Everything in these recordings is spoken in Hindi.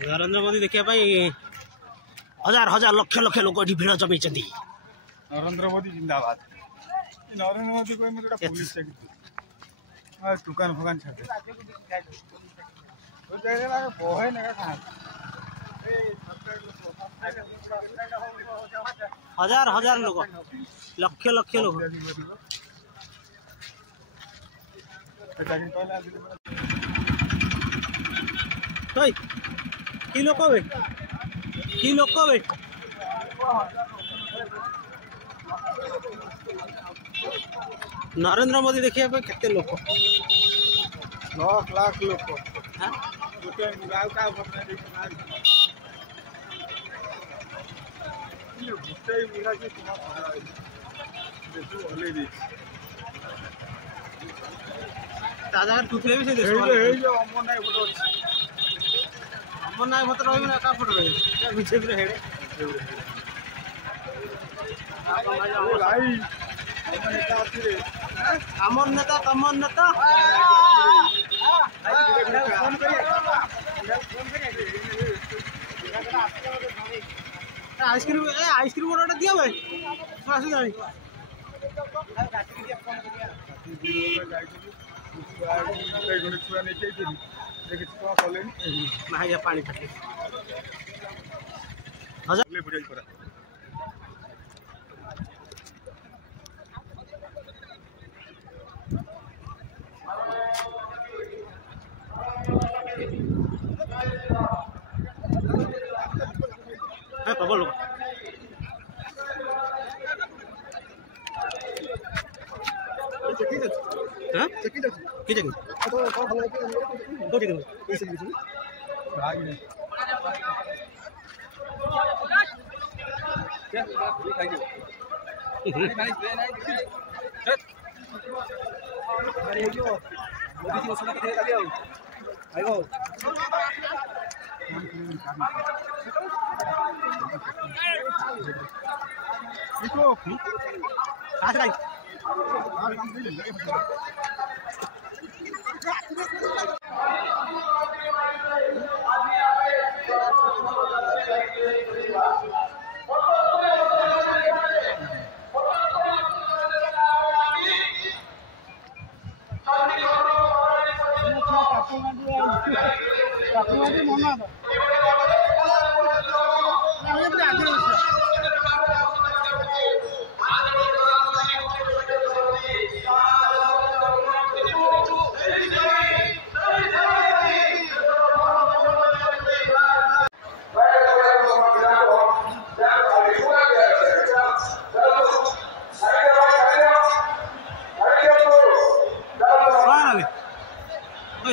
नरेंद्र मोदी देखा हजार हजार लक्ष लक्ष लोग भिड़ जमी। नरेंद्र मोदी जिंदाबाद। नरेंद्र मोदी को पुलिस दुकान फुकान छाड़े हजार हजार लोग लक्ष लक्ष लोग की लोक वे की लोक वे नरेंद्र मोदी देखिए केते लोक 10 लाख लोक टुकले भी से अमर नायक मत रही का फोटो रही बीजेपी हेड़े आमर नेता तमर नेता आइसक्रीम आइसक्रीम ऑर्डर दिया भाई आसुदा पानी प्रबल लोग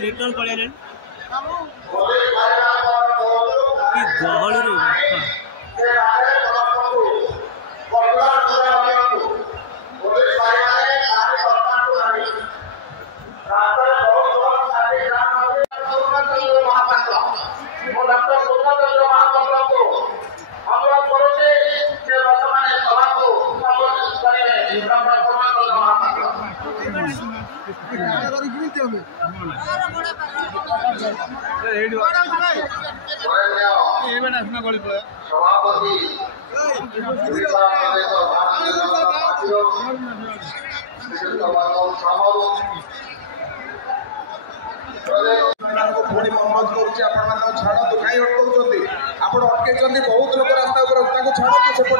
रिटर्न पड़े गहली बहुत लोग रास्ता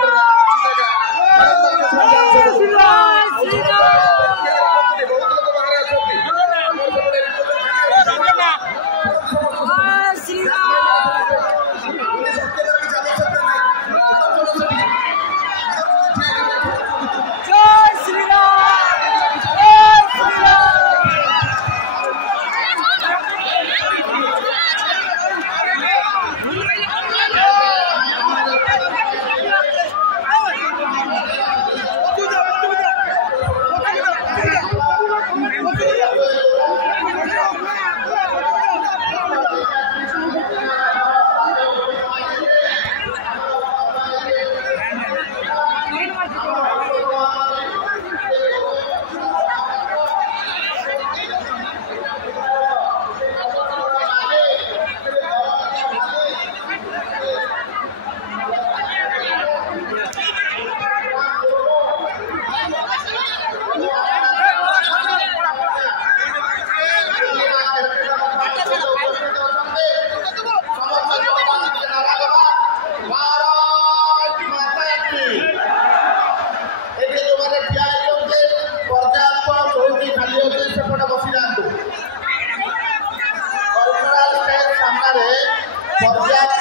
पर्याप्त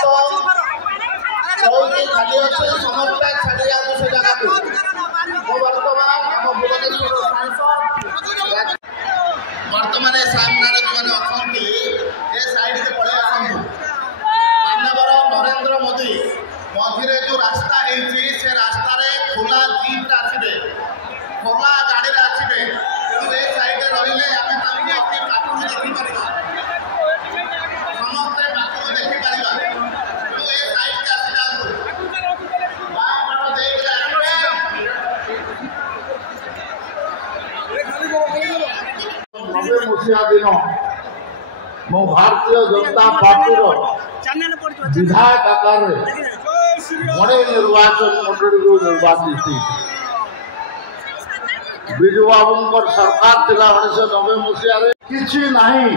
चौकी खाली अच्छे समस्ते छाड़ी जातु से जगह को वर्तमान आम भुवनेश्वर सांसद वर्तमान सामने जो मैंने अच्छे ये साइड के पड़े आसतु मानवर नरेंद्र मोदी मझे जो रास्ता है से रास्ता खोला जीप आसवे खोला गाड़ी आसवे तेणु ये साइड रही आम पाखु देखिपर समस्ते पाखु देखिपर तेणु ये साइड के आसी जातु दिन मो भारतीय जनता पार्टी विधायक आकार बड़े निर्वाचन मंडली निर्वाचित विजु बाबू सरकार थिला 1990 मसीह किसी नहीं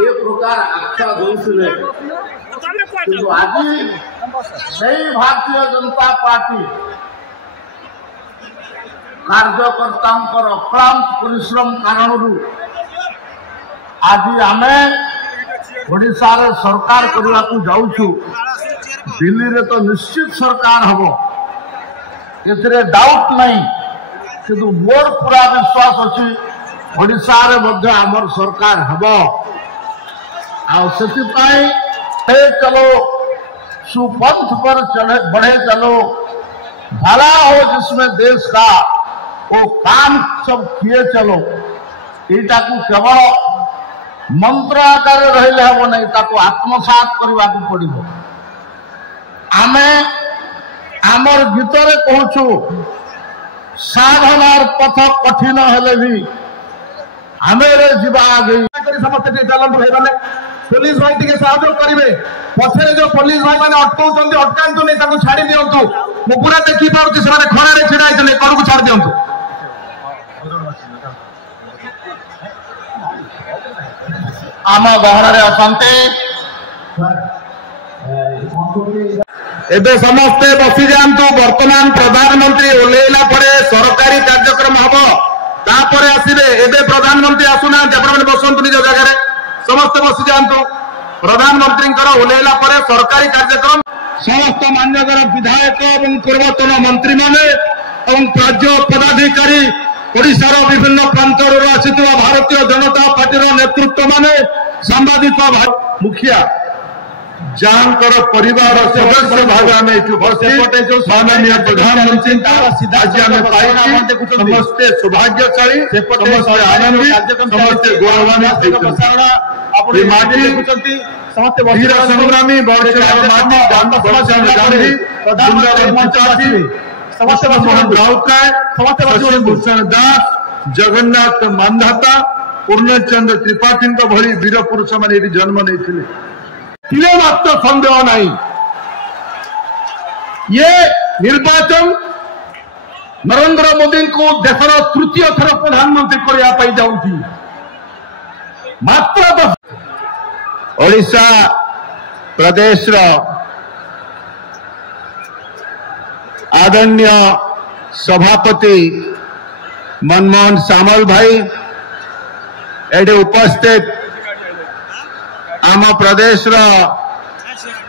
ये प्रकार आख्या दूसरे आज नहीं भारतीय जनता पार्टी कार्यकर्ता अक्लांत परिश्रम कारण आज आम ओडिशा रे सरकार करने को जाऊँ दिल्ली रे तो निश्चित सरकार हम ए डाउट नहीं किंतु मोर पूरा विश्वास अच्छी ओडिशा रे मध्य आमर सरकार हम चलो सुपंथ पर बढ़े चलो भला हो जिसमें देश का वो काम सब किए चलो यटा को केवल मंत्र आकार रहिले हम नहीं ताको आत्मसात करने को पड़ो आमे आमर गीतरे कहूँ साधनार पथ कठिन हेले भी आमे जीवा आगे समस्त चलते भाई पुलिस भाई टे सहयोग करेंगे पछरे जो पुलिस भाई मैंने अटकाउं अटकातु नहीं छाड़ी दिंतु मु पूरा देखी पार्टी से खड़े छिड़ा होते कड़ को छाड़ दिंतु आम गहन अच्छा एबे समस्ते बसी जातु वर्तमान प्रधानमंत्री ओल्लैला परे सरकारी कार्यक्रम हम तापर आसवे एबे प्रधानमंत्री आसुना बसंतु निज जगह समस्ते बसी जातु प्रधानमंत्री ओल्लैला परे सरकारी कार्यक्रम समस्त मान्यवर विधायक और पूर्वतन मंत्री माने राज्य पदाधिकारी ओडिशार विभिन्न प्रांतर आसिथिबा भारतीय जनता पार्टी नेतृत्व माने सांबादिक मुखिया जहांकर परिवार सदस्य भाग माननीय प्रधानमंत्री समस्ते सौभाग्यशाली समस्ते आनंदित समस्ते गौरवान्वित वीर संग्रामी मोहन राउतराय भूषण दास जगन्नाथ मानधाता पूर्णचंद्र त्रिपाठी भली वीर पुरुष मैंने जन्म नहीं मात्र सन्देह नहीं ये निर्वाचन नरेंद्र मोदी को देशर तृतीय थर प्रधानमंत्री करने जाऊँगी मात्र ओडिशा प्रदेश आदरणीय सभापति मनमोहन सामल भाई एटे उपस्थित आम प्रदेश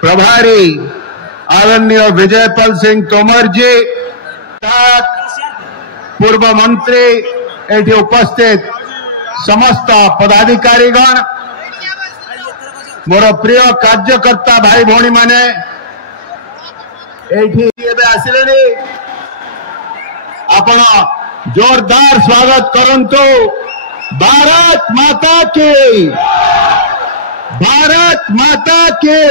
प्रभारी आदरणीय विजयपाल सिंह तोमर जी पूर्व मंत्री एटी उपस्थित समस्त पदाधिकारीगण मोर प्रिय कार्यकर्ता भाई भौणी माने आसिले आपण जोरदार स्वागत करंतु भारत माता की भारत माता के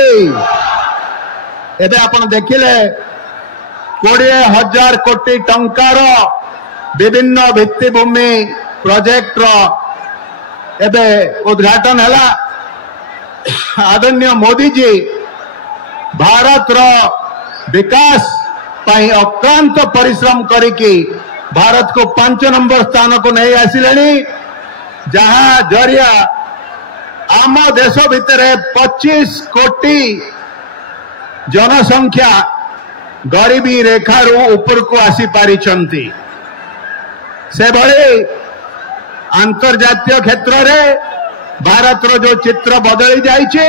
एबे आपण देखिले 20,000 कोटी टंकार विभिन्न भित्तिभूमि प्रोजेक्ट एबे उद्घाटन है आदरणीय मोदी जी भारत विकास पाई अक्लांत परिश्रम करिकी भारत को 5 नंबर स्थान को नहीं आसिले जहां जरिया आम देश भितर 25 कोटी जनसंख्या गरीबी रेखारू ऊपर को आसी पारी से भली अंतर्जातीय क्षेत्र रे भारत रो जो चित्र बदली जाइए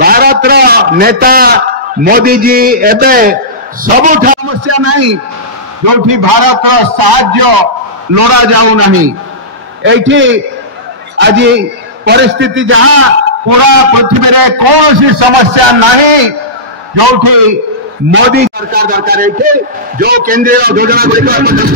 भारत नेता मोदी जी एबे सबुठ समस्या नहीं जो भारत साहाय्य लोड़ा जाऊ नहीं एठी आज परिस्थिति जहाँ पूरा पृथ्वी रे कौन सी समस्या नहीं जो मोदी सरकार दरकार है जो केंद्रीय योजना गुड़िक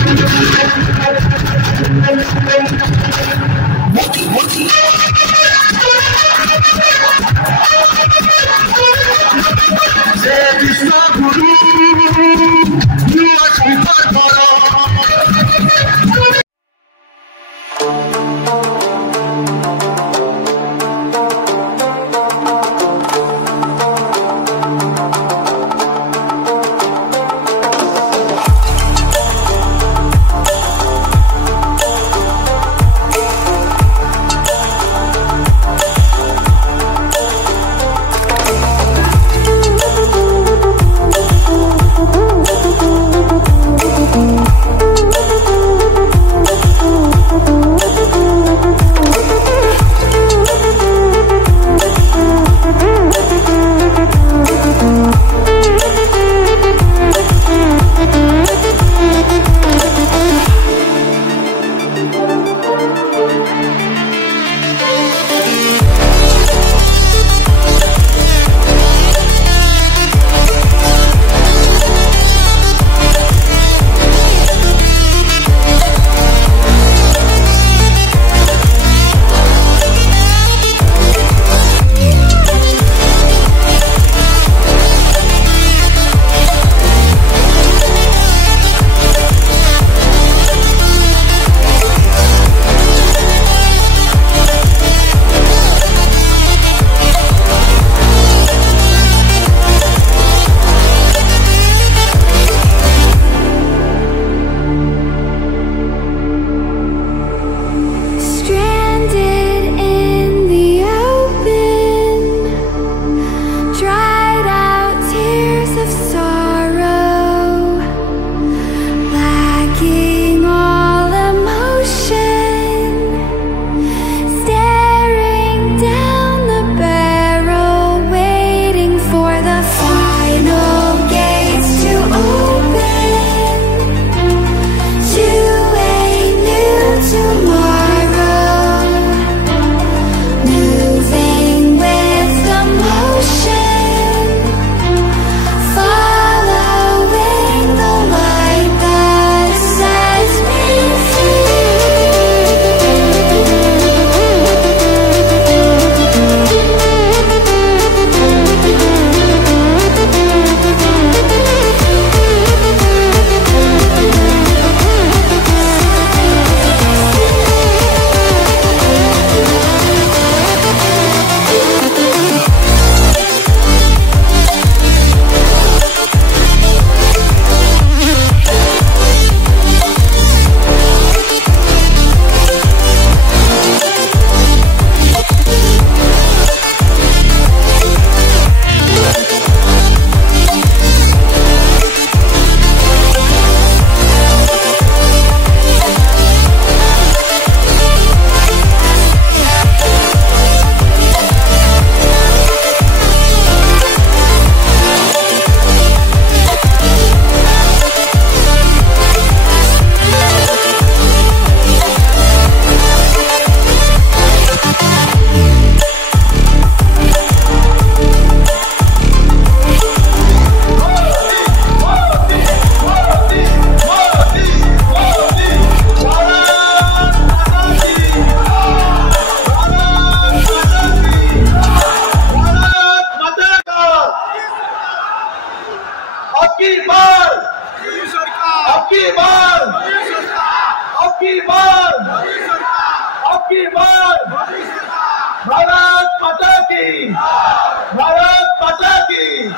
भारत माता की, भारत माता की,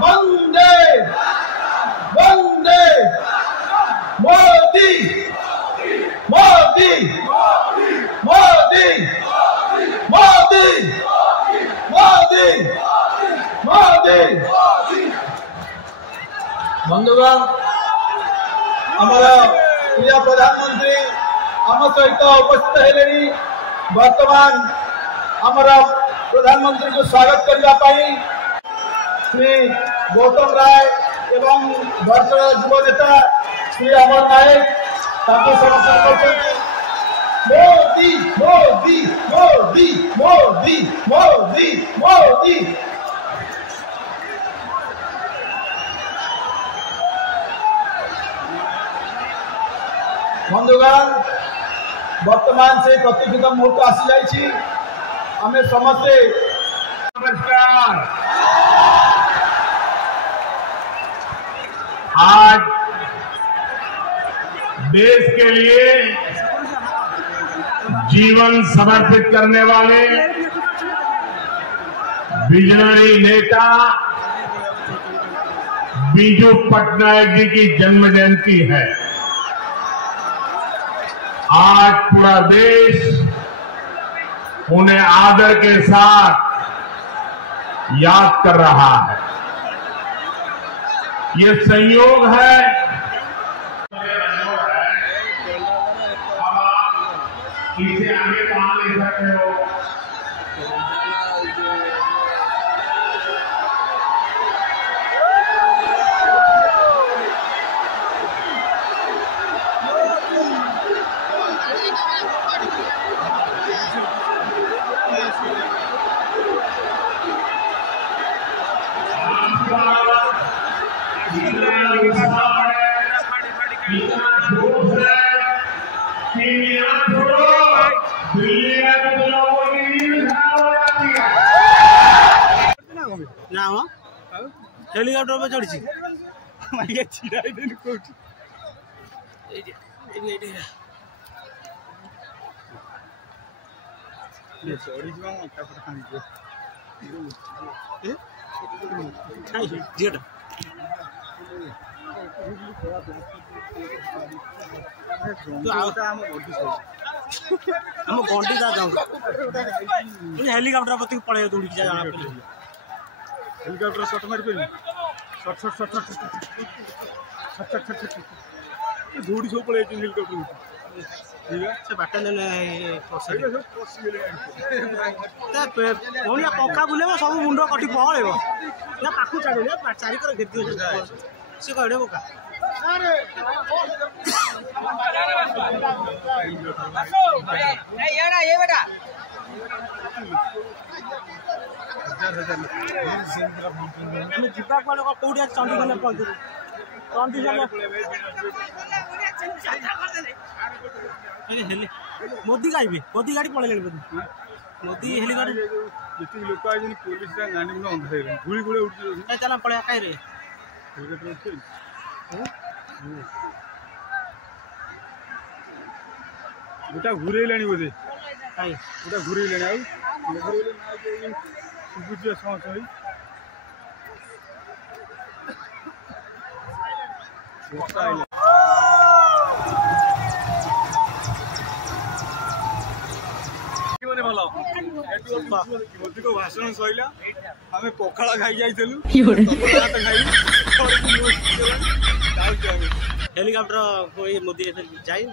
वंदे वंदे मोदी मोदी मोदी मोदी मोदी मोदी। बंधुगण आमर प्रिय प्रधानमंत्री आम सहित उपस्थित है। बर्तमान आमर प्रधानमंत्री को स्वागत करने श्री गौतम राय एवं भारतीय युव नेता श्री अमर नायक समर्थन मोदी मोदी मोदी मोदी मोदी मोदी। बंधुगण वर्तमान से प्रतीक्षित मुहूर्त आसी जाइए। हमें समस्ते नमस्कार। आज देश के लिए जीवन समर्पित करने वाले विजनरी नेता बीजू पटनायक जी की जन्म जयंती है। आज पूरा देश उन्हें आदर के साथ याद कर रहा है। ये संयोग है। अब आप इसे आगे कहां ले सकते हो? हेलीकॉप्टर पे चढ़ी हम घंटी हेलीकॉप्टर प्रति पड़े दौड़ी जाना हेलीकॉप्टर शॉट मार पे shot shot shot shot shot shot shot दौड़ी सब पड़े हेलीकॉप्टर ठीक है से बाटा ने पुणिया पंखा बुलेब सब मुंड कटी पहल ना पाखु छाड़े चारिकर घेर सी कहे बोका जीवा कौन कौटी चंडीगढ़ पहुंचू मोदी गाड़ी मोदी गाड़ी पड़े मोदी हेलीकॉप्टर जी लोक आई पुलिस गुड़ी गुड़ी उठी चला पड़े कहीं गोटा घूरेलानी बोधे कहीं गोटा घूरेलानी सुबुज समस्या मोदी को भाषण सैला आम पखाड़ खाई जाइलु हेलीकॉप्टर मोदी जाए